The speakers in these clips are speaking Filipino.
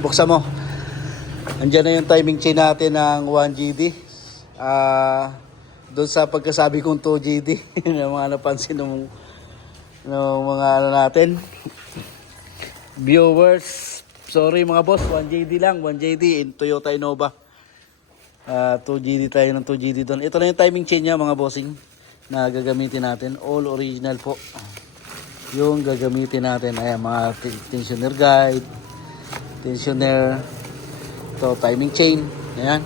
buksan mo. Andiyan na yung timing chain natin ng 1GD. Doon sa pagkasabi kong 2GD, na mga napansin ng mga ano natin. Viewers, sorry mga boss, 1JD lang, 1JD in Toyota Innova. 2GD tayo ng 2GD doon. Ito na yung timing chain niya mga bossing na gagamitin natin. All original po. Yung gagamitin natin. Ayan, mga tensioner guide, tensioner, ito, timing chain. Ayan.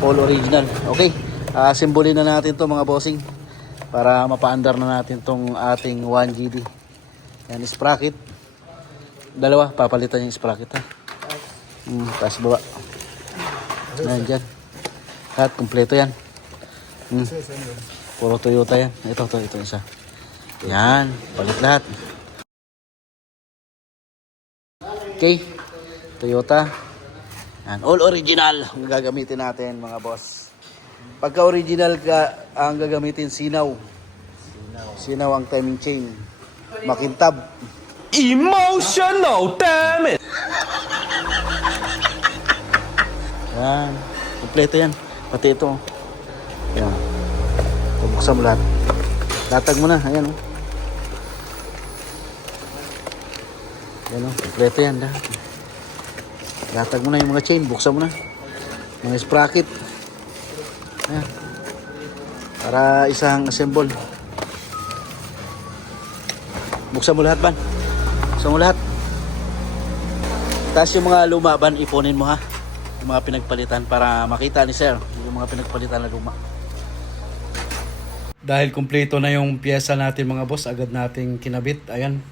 All original. Okay. Simbolin na natin to mga bossing para mapaandar na natin tong ating 1GD. Yan, sprocket. Dalawa, papalitan yung sprocket ha. Taas baba. Yan dyan. Lahat, kompleto yan. Puro Toyota yan. Ito isa. Yan, palit lahat. Okay. Toyota. Yan, all original ang gagamitin natin mga boss. Pagka original ka, ang gagamitin sinaw. Sinaw ang timing chain. Makintab. Emotional, damn it! Yan. Kompleto yan. Pati ito. Yan. Buksan mo lahat. Latag mo na. Ayan o. Ayan o. Kompleto yan. Latag mo na yung mga chain. Buksan mo na. Mga sprocket. Ayan. Para isang assemble. Buksan mo lahat, ban. Buksan mo lahat. Tapos yung mga luma, ban, ipunin mo ha. Yung mga pinagpalitan para makita ni sir. Yung mga pinagpalitan na luma. Dahil kumpleto na yung pyesa natin mga boss, agad nating kinabit. Ayan,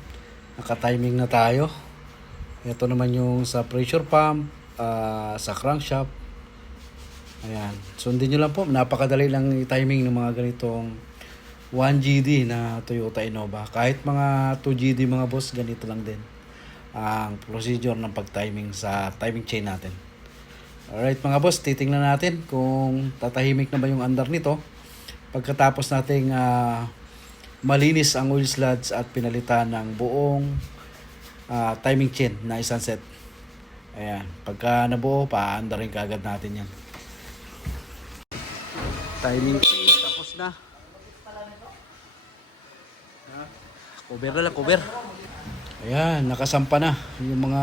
naka-timing na tayo. Ito naman yung sa pressure pump, sa crankshaft. Ayan, sundin nyo lang po. Napakadali lang i-timing ng mga ganitong 1GD na Toyota Innova. Kahit mga 2GD mga boss, ganito lang din ang procedure ng pag-timing sa timing chain natin. Alright mga boss, titingnan natin kung tatahimik na ba yung andar nito pagkatapos nating malinis ang oil sludge at pinalitan ng buong timing chain na isang set. Ayan, pagka nabuo, paandarin kaagad natin yan. Timing chain, tapos na. Cover na lang, cover. Ayan, nakasampa na yung mga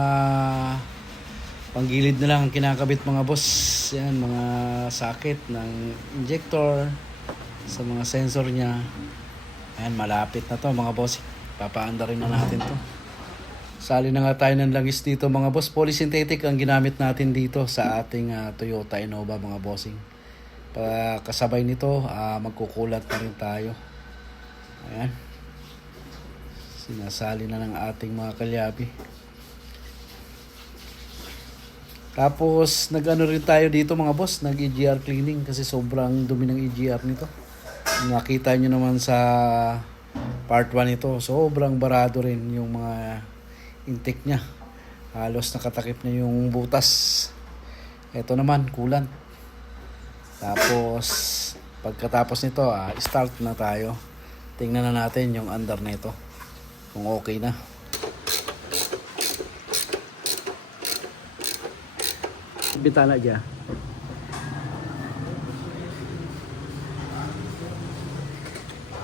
panggilid na lang ang kinakabit mga boss. Yan, mga socket ng injector sa mga sensor niya. Ayan, malapit na to mga boss. Papaandarin na natin to. Sali na nga tayo ng langis dito mga boss. Polysynthetic ang ginamit natin dito sa ating Toyota Innova mga bossing. Kasabay nito, magkukulat na rin tayo. Ayan. Sinasali na ng ating mga kalyabi. Tapos nag-ano rin tayo dito mga boss, nag-EGR cleaning kasi sobrang dumi ng EGR nito. Nakita nyo naman sa part 1 ito, sobrang barado rin yung mga intake nya. Halos nakatakip na yung butas. Ito naman, coolant. Tapos pagkatapos nito, start na tayo. Tingnan na natin yung under nito kung okay na. Bitana dyan.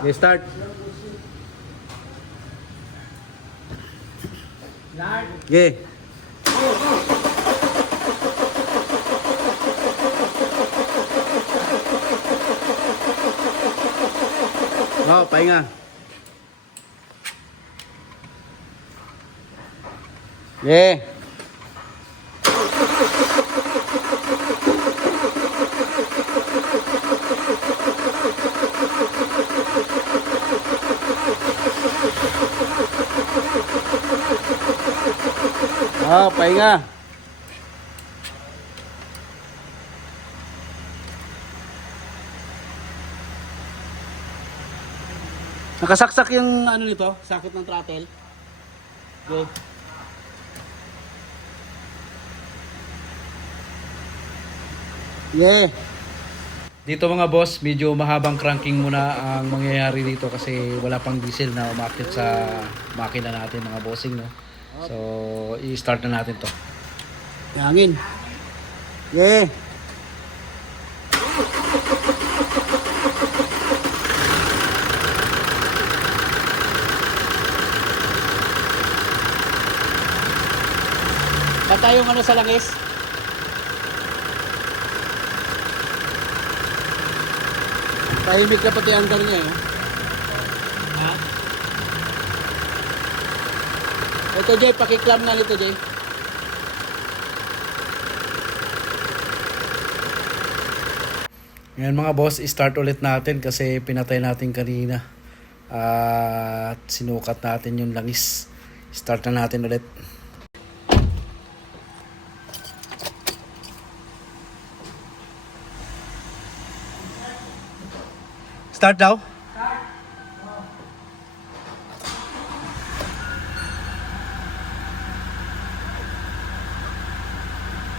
Okay, start. Okay. Oh, pahinga. Yeah. Pahinga. Nakasaksak yung ano nito, sakit ng throttle. Okay. Yeah. Dito mga boss, medyo mahabang cranking muna ang mangyayari dito kasi wala pang diesel na umakyat sa makina natin mga bossing, no. So, i-start na natin to. Hangin. Yeah. Patay yung ano sa langis. Tahimik na pati andar niya eh. Ha? Ito Jay, pakiklam na nito Jay. Ngayon mga boss, start ulit natin kasi pinatay natin kanina. At sinukat natin yung langis. Start na natin ulit. Start daw?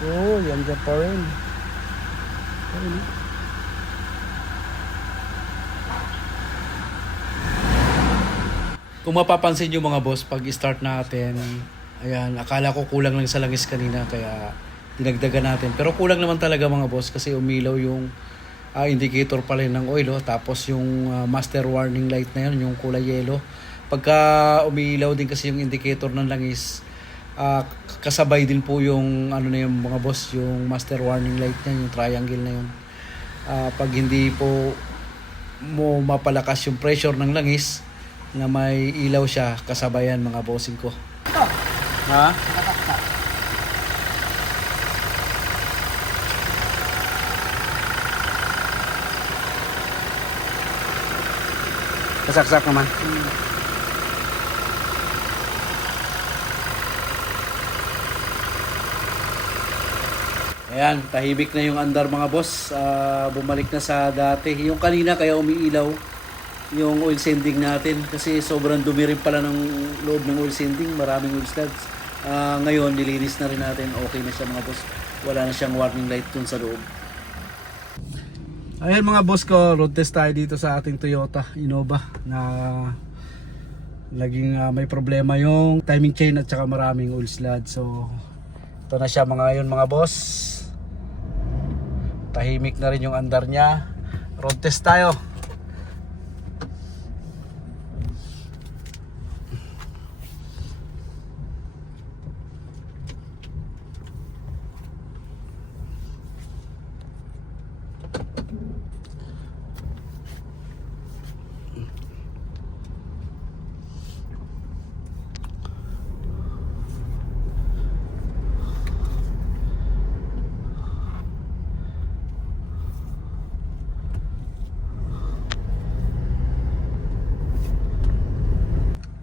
Oh, yandiyan pa rin. Ayun. Kung mapapansin nyo mga boss, pag start natin, ayan, akala ko kulang lang sa langis kanina kaya dinagdagan natin. Pero kulang naman talaga mga boss kasi umilaw yung indicator pala ng oil. Tapos yung master warning light na yun, yung kulay yellow. Pagka umilaw din kasi yung indicator ng langis, kasabay din po yung ano na yung mga boss, yung master warning light niya, yung triangle na yun. Pag hindi po mo mapalakas yung pressure ng langis na may ilaw siya, kasabayan mga bossing ko. Ha? Kasaksak naman. Ayan, tahimik na yung andar mga boss. Bumalik na sa dati. Yung kanina kaya umiilaw yung oil sending natin kasi sobrang dumi rin pala ng loob ng oil sending. Maraming oil slugs. Ngayon, nilinis na rin natin. Okay na siya mga boss. Wala na siyang warning light dun sa loob. Ayan mga boss ko, road test tayo dito sa ating Toyota Innova na laging may problema yung timing chain at saka maraming oil slud. So, ito na siya mga ngayon mga boss. Tahimik na rin yung andar niya. Road test tayo.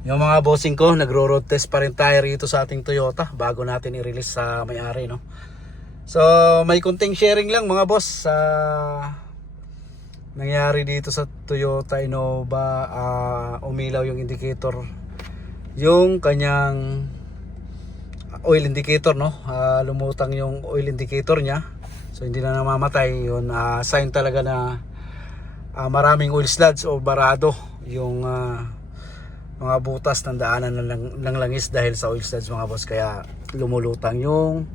Yung mga bossing ko, nagro-road test pa rin tayo rito sa ating Toyota bago natin i-release sa may-ari, no? So, may kunting sharing lang mga boss sa nangyari dito sa Toyota Innova. Umilaw yung indicator, yung kanyang oil indicator, no? Lumutang yung oil indicator niya. So, hindi na namamatay. Yun, sign talaga na maraming oil slugs o barado yung mga butas ng daanan ng langis dahil sa oil slugs mga boss, kaya lumulutang yung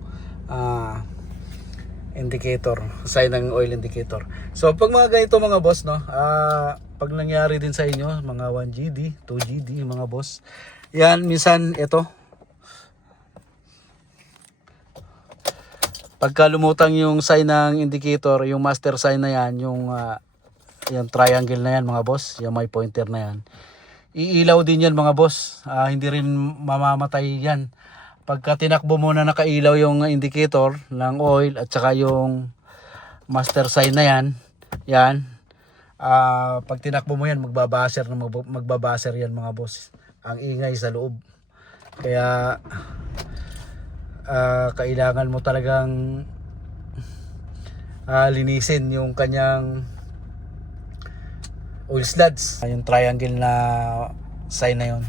indicator, sign ng oil indicator. So pag mga ganito mga boss, no, pag nangyari din sa inyo mga 1GD, 2GD mga boss, yan minsan ito, pagka lumutang yung sign ng indicator, yung master sign na yan, yung triangle na yan mga boss, yung may pointer na yan, iilaw din yan mga boss. Hindi rin mamamatay yan. Pagka tinakbo mo na nakailaw yung indicator ng oil at saka yung master sign na yan, pag tinakbo mo yan, magbabaser yan mga boss. Ang ingay sa loob. Kaya kailangan mo talagang linisin yung kanyang oil slugs, yung triangle na sign na yun,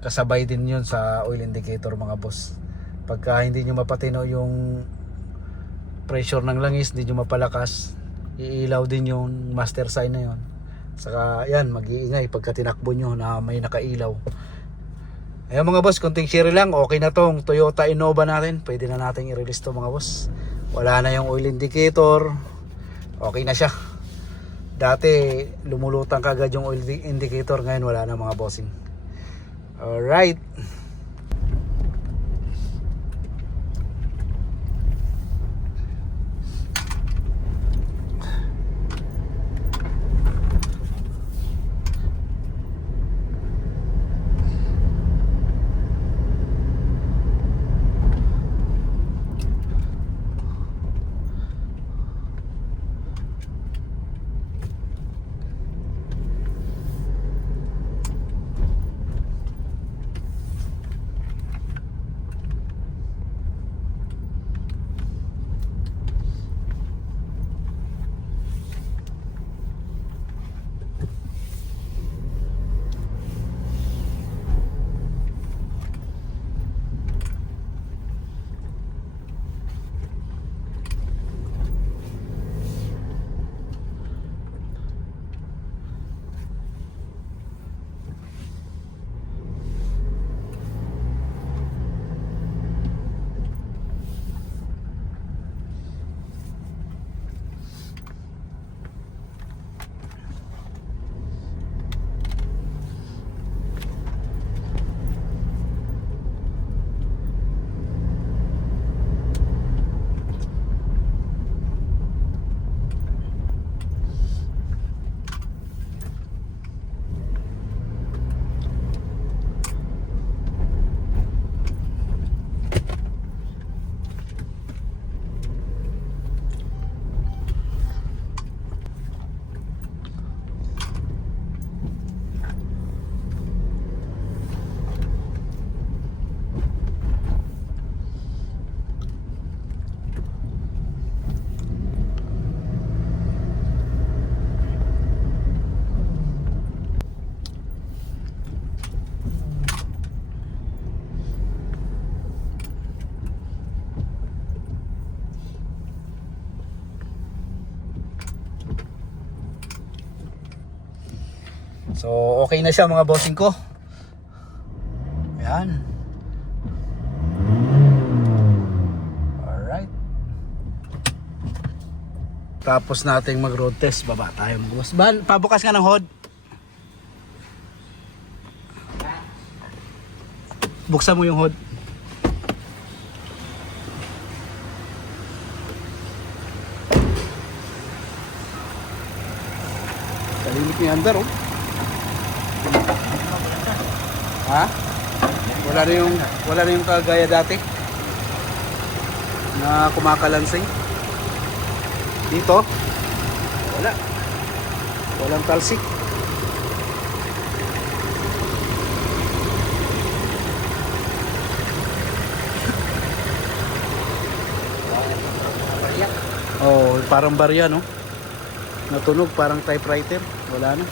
kasabay din yun sa oil indicator mga boss. Pagka hindi nyo mapatino yung pressure ng langis, hindi nyo mapalakas, iilaw din yung master sign na yun. Saka yan, mag-iingay pagka tinakbo nyo na may nakailaw. Ayan mga boss, konting share lang. Okay na tong Toyota Innova natin. Pwede na natin i-release to mga boss. Wala na yung oil indicator. Okay na siya. Dati lumulutang kagad yung oil indicator. Ngayon wala na mga bossing. Alright. So okay na siya mga bossing ko. Ayan. Alright. Tapos nating mag road test. Baba tayo mga boss. Pabukas nga ng hood. Buksan mo yung hood. Kalimit ni Andar oh. Ha? Wala na yung kagaya dati na kumakalansing. Dito walang talsik. Oh, parang barya no. Natunog parang typewriter. Wala na.